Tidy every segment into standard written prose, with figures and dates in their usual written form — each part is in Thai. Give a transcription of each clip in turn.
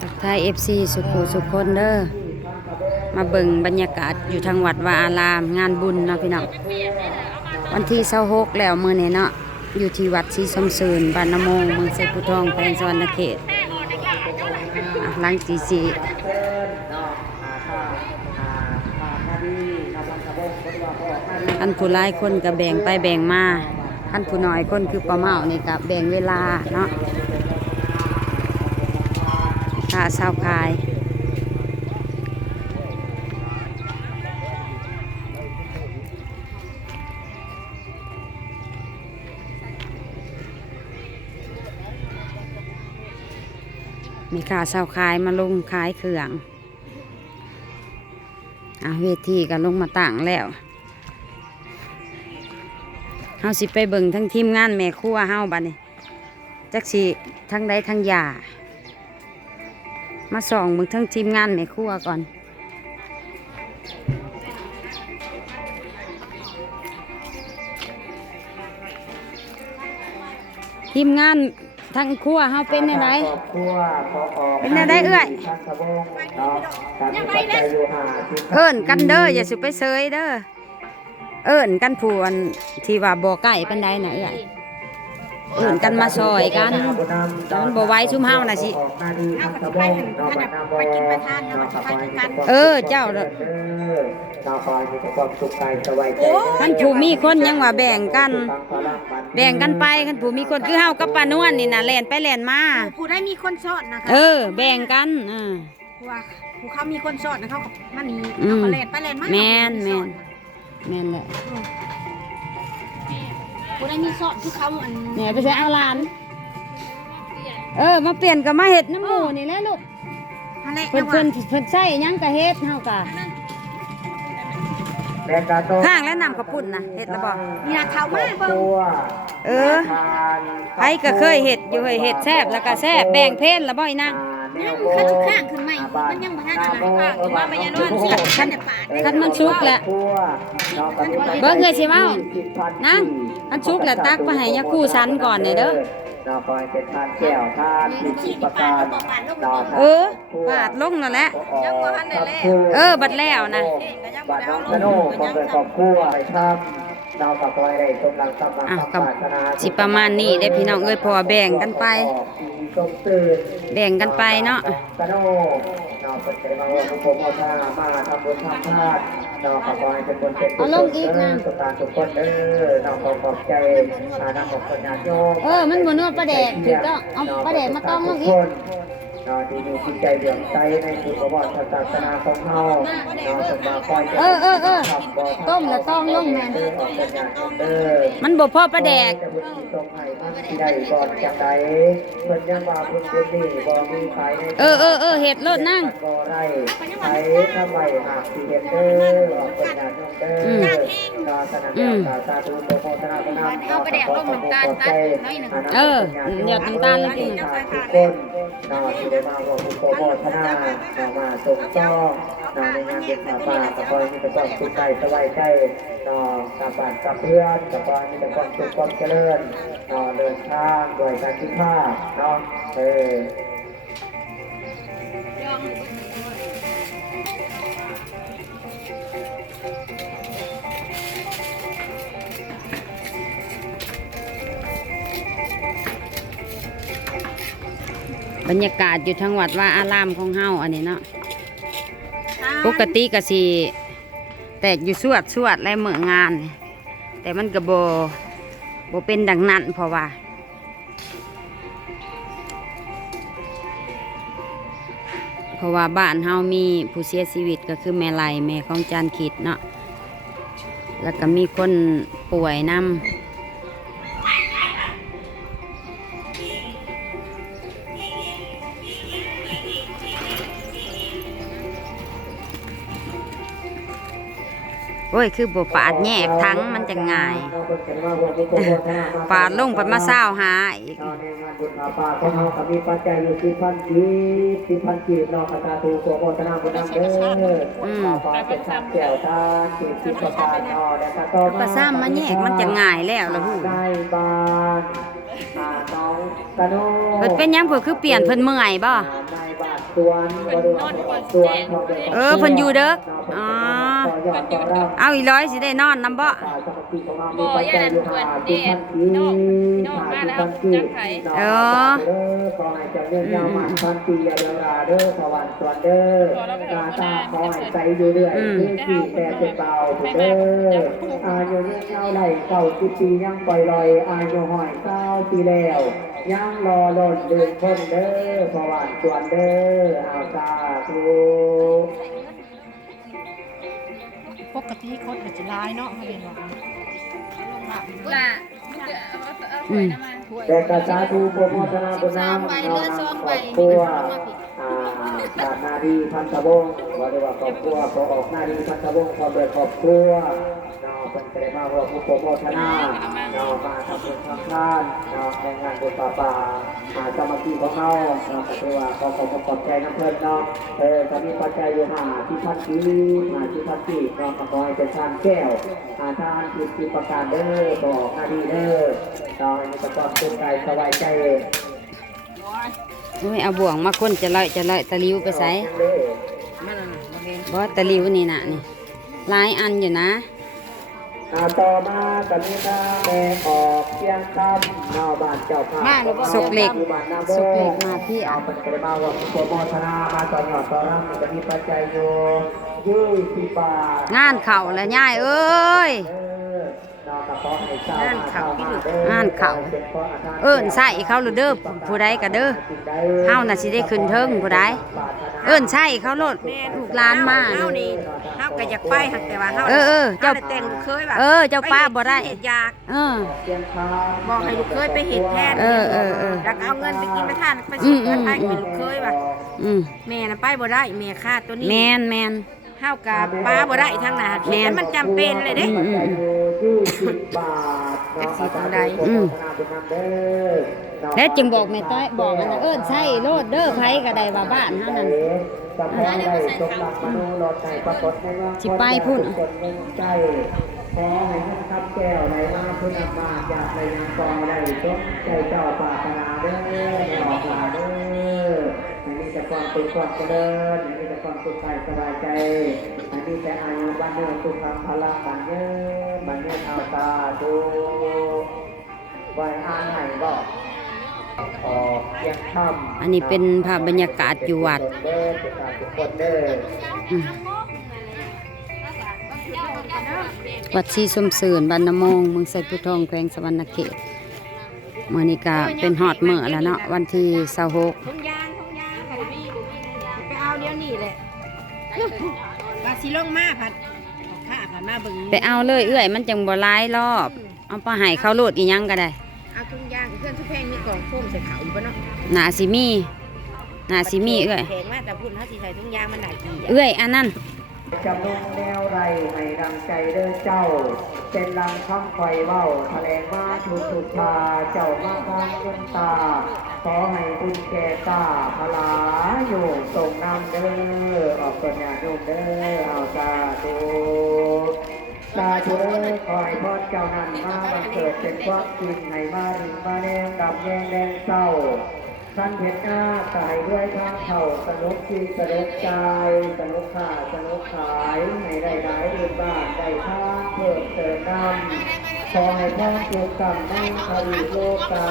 ทักทายFC สุขุสุขคนเด้อมาเบิ่งบรรยากาศอยู่ทางวัดวาอารามงานบุญเนาะพี่น้องวันที่26แล้วมื้อนี้เนาะอยู่ที่วัดศรีสมเสริญบ้านนโมงเมืองไซภูทองแขวงสวรรณเขตหลังตีสี่คันผู้หลายคนก็แบ่งไปแบ่งมาคันผู้น้อยคนคือป้าเมานี่ก็แบ่งเวลาเนาะค่าเช่าขายมีค่าเช่าขายมาลงขายเครื่องเวทีก็ลงมาตั้งแล้วเฮาสิไปเบิ่งทั้งทีมงานแม่ครัวเฮาบัดนี้จักสิทั้งใดทั้งยามาส่องเบิ่งทั้งทีมงานแม่ครัวก่อนทีมงานทั้งครัวเฮาเป็นจังไดเป็นจังไดเอื้อยเอิ้นกันเด้ออย่าสิไปเซยเด้อเอิ้นกันผู้อันที่ว่าบ่ใกล้ปานใดน่ะเอื้อยเอิ้นกันมาซอยกันมันบ่ไหวซุมเฮาน่ะสิเจ้าเด้อคันผู้มีคนยังว่าแบ่งกันไปคันผู้มีคนคือเฮากับป้านวลนี่น่ะแล่นไปแล่นมาผู้ได้มีคนสอนนะคะแบ่งกันผู้ว่าผู้เขามีคนสอนนะเขามันนี่เขาก็แล่นไปแล่นมาแม่นแหละผู้ได้มีสอนคือเขาอันเนี่ยไปใช้เอาหลานมาเปลี่ยนกับมาเฮ็ดน้ำหมูนี่แหละลูกเพิ่นใส่ยังก็เฮ็ดเฮาก็ข้างและนำข้าวปุ้นนะเฮ็ดแล้วบ่นี่นะเขามาเบิ่งไปก็เคยเฮ็ดอยู่เฮ็ดแซ่บแล้วก็แซ่บแบ่งเพนแล้วบ่อีนางยังคันข้างขึ้นใหม่มันยังบ่ทันอะไรข้างว่ามันยังนอนสิคันมันสุกแล้วเบิ่งเอ้ยสิเว้านั่งคันสุกแล้วตักไปให้ยาคู่สันก่อนเด้อคอยเป็นทานแก้วทานที่ประการปาดลงนั่นแหละยังบ่ทันได้แล้วบัดแล้วนะบัดน้องสนุกคนเป็นครอบครัวไปทำเรากับคอยได้กำลังตั้งมากับสิประมาณนี้ได้พี่น้องพอแบ่งกันไปเนาะสนุกเราเป็นใจมาว่าทุกคนเอาท่ามาทำบุญทำทานเรากับคอยเป็นคนเป็นเอาลงอีกนะสุตาทุกคนเราขอบใจนำของคนญาติโยมมันบ่นัวประแดกถูกต้องเอาประแดกมาต้องลงอีกที่มีจิตใจเดือดใจในพุทธวจนะศาสนาของเฮาสมมาคอยต้มแล้วต้องลงแม่นมันบ่พอประแดกที่ได้ก่อนจากใดเพิ่นยังว่าเพิ่นเป็นนี่บ่มีขายในเฮ็ดโลดนั่งบ่ได้ใช้ทำไมหากสิเฮ็ดเด้อเพิ่นน่ะเด้อศาสนาสาธุโมทนาเอาประแดกลงน้ำตาลตัดน้อยนึงหยอดน้ำตาลลงอีกทุกคนที่ได้มาบอกโมทนามาส่งต่อในงานเด็กป่ากับพ่อมีแต่ความสุขใจสบายใจกับบ้านกับเพื่อนกับพ่อมีแต่ความสุขความเจริญเดินทางโดยการคิดภาพบรรยากาศอยู่ทางวัดว่าอารามของเฮาอันนี้เนาะปกติก็สิแตกอยู่สวดและเมื่องานแต่มันก็บ่เป็นดังนั้นเพราะว่าบ้านเฮามีผู้เสียชีวิตก็คือแม่ไล่แม่ของจานขิดเนาะแล้วก็มีคนป่วยนำคือบ่ปาดแยกทั้งมันจะง่ายปาดลงไปมาเศร้าหาอีก บุญอาภาของเราก็มีปัจจัยอยู่10,000 กีบนอกคาถาตูโกโมทนาบุญนำเด้อขอเป็นทางแก้วตากีบประการนอและก็ก็ซ้ำมาแยกมันจะง่ายแล้วล่ะฮู้ได้บาน น้องตะโน เพิ่นเป็นหยังเพิ่นคือเปลี่ยนเพิ่นเมื่อยบ่ ในบาทสวนบริวารสวนของเด็ก เออเพิ่นอยู่เด้ออ๋อ ต่อยอดต่อรำ เอาอีร้อยสิได้นอนนำบ่ บ่ย่านเพิ่นเด็ดน้องมาแล้วจักไผ เออ ขอให้เจ้าเรื่องยาวมันพันปีอย่าเวลาเด้อสวรรค์สวนเด้อกาตาขอให้ใจอยู่เรื่อยที่แต่เป็นเบาเด้ออายุเรื่องยาวไหล90 ปียังปล่อยลอยอายุห้อย9 ปีแล้วยังรอล้นเดินพ้นเด้อสวรรค์สวนเด้ออาสาธุ ปกติคนก็จะร้ายเนาะเขาเป็นว่า ล่ะ อืม แต่กษาธุโปรโมทนาบุญนำครอบครัวบาทนาดีพันธวงศ์ว่าได้ว่าครอบครัวขอออกนาดีพันธวงศ์ความเดือดครอบครัวน้องเป็นเกรมาว่าผู้โปรโมทนาน้องมาทำบุญทำทานน้องในงานบุญป่าสามัคคีของเราน้องก็ถือว่าขอขอบใจน้ำเพลินน้องตอนนี้ปัจจัยอยู่ที่พันปีที่พันปีน้องก็ขอให้เป็นทานแก้วทานที่ประการเด้อบอกนาดีเด้อน้องมีแต่ความสุขใจสบายใจ โอ้ยเอาบ่วงมาคนจะลอยตะหลิวไปไสบ่ตะหลิวนี่น่ะนี่หลายอันอยู่นะ ต่อมากันนี้นะแม่ออกเพียงคำนาวบ้านเจ้าภาพ สุกเหล็ก สุกเหล็กมาพี่ เอา อ่ะ เป็นกระมาว่าผู้โปรโมทนามาต่อยอดต่อรำจะมีปัจจัยอยู่20 บาท งานเข่าและย่ายเอ้ย นอกจากขอให้เจ้ามาเข้ามาด้ งานเข้า เอิ้นใส่เขาหรือเด้อผู้ใดก็เด้อเฮาน่ะสิได้ขึ้นเทิงผู้ใดเอิ้นใส่เขาโลดลูกหลานมา เฮานี่เฮาก็อยากไปหักแต่ว่าเฮา เออ เจ้า เจ้า แต่งลูกเคยว่า เจ้าป้าบ่ได้ เฮ็ดอยาก เออ บอกให้ลูกเคยไปเฮ็ดแทน เออ แล้วก็เอาเงินไปกินไปทานไป อื สิ ม เงินไปเป็นลูกเคยว่า อืม แม่น่ะไปบ่ได้แม่ค่าตัวนี้ แมนเฮากับป้าบ่ได้ทางหน้าเขียนมันจำเป็นเลยเด้ 20 บาท จักสิทางใด แล้วจึงบอกแม่ต้อยบอกมันนะเอิ้นใส่โลดเด้อไผก็ได้ว่าบ้านเฮานั่น สิไปพุ่น ใจขอให้ท่านทับแก้วในมาพุ่นอามาอยากในงานกองได้จงใจเจ้าปรารถนาเด้อออกลาเด้อให้มีแต่ความสุขความเจริญให้มีแต่ความสุขใจสบายใจให้มีแต่อายุวันเดือนสุขภาระบันเยินบันเยินเอาตาดูไว้อ่านให้บอกออกเพียงค่ำ อันนี้เป็นภาพบรรยากาศอยู่วัด เด้อประกาศทุกคนเด้อ อืมวัดชีสมสื่นบ้านนามงเมืองไซพุทองแขวงสวรรณเขตมื้อนี้ก็เป็นฮอดมื้อแล้วเนาะวันที่26 ทุ่งยางค่ะไปเอาเดี๋ยวนี้แหละว่าสิลงมาผัดข้าผัดมาเบิ่ง ไปเอาเลยเอื้อยมันจังบ่หลายรอบเอาไปให้เขาโลดอีหยังก็ได้ เอาทุ่งยางเพื่อนทุกเพลงมีกล่องโฟมใส่เขาอยู่บ่เนาะ น่าสิมีเอื้อย แพงมากแต่พุ่นเฮาสิใส่ทุ่งยางมันหลายกี่ เอื้อยอันนั้น จำนงแนวไรให้ดังใจเด้อเจ้า เป็นลังข้ามคอยเว้าแถลงมาทุกทุกชาเจ้ามาทางดวงตา ขอให้บุญแก่ตาพลาโยมส่งนำเด้อออกปัญญาโยมเด้อเอาสาธุสาธุเด้อคอยพอดเจ้านั้นมาบังเกิดเป็นความจริงให้มาริงมาแนงดำแยงแดงเศร้า ท่านเห็นหน้าตายด้วยทางเข่าสนุกที่สนุกใจสนุกขาสนุกขายให้ได้หลายอื่นบ้านได้ทางเพิ่มเติมนำขอให้พ่อจุกกรรมนั่งคดีโลกา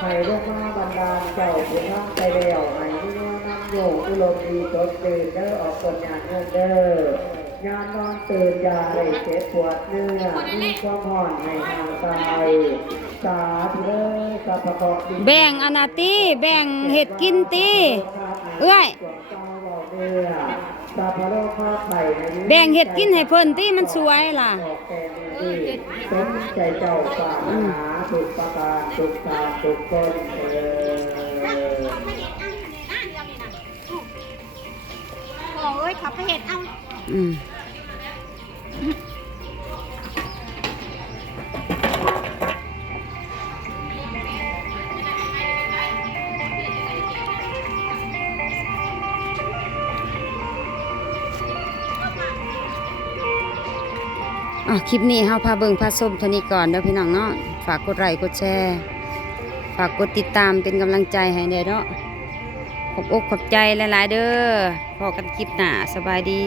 ให้ลูกมาบรรดาลเจ้าผู้ทั้งไปแล้วให้ที่น้อนำโยกอุลมดีจดตื่นเด้อออกกฎงานเงินเด้อยามนอนตื่นยาได้เจ็บปวดเนื้อมีความห่อนให้ห่างตายสาธุเด้อสัพพะดี แบ่งอนาตีแบ่งเห็ดกินตีเอื้อยแบ่งเห็ดกินให้เพิ่นตีมันสวยล่ะ สมใจเจ้าปรารถนาทุกประการทุกทางทุกคนโอ้ยเขาไปเฮ็ดเอา อืมคลิปนี้เฮาพาเบิ่งพาชมเท่านี้ก่อนเด้อพี่น้องเนาะฝากกดไลค์กดแชร์ ฝากกดติดตามเป็นกำลังใจให้แน่เนาะขอบอกขอบใจหลายๆเด้อพอกันคลิปหน้าสบายดี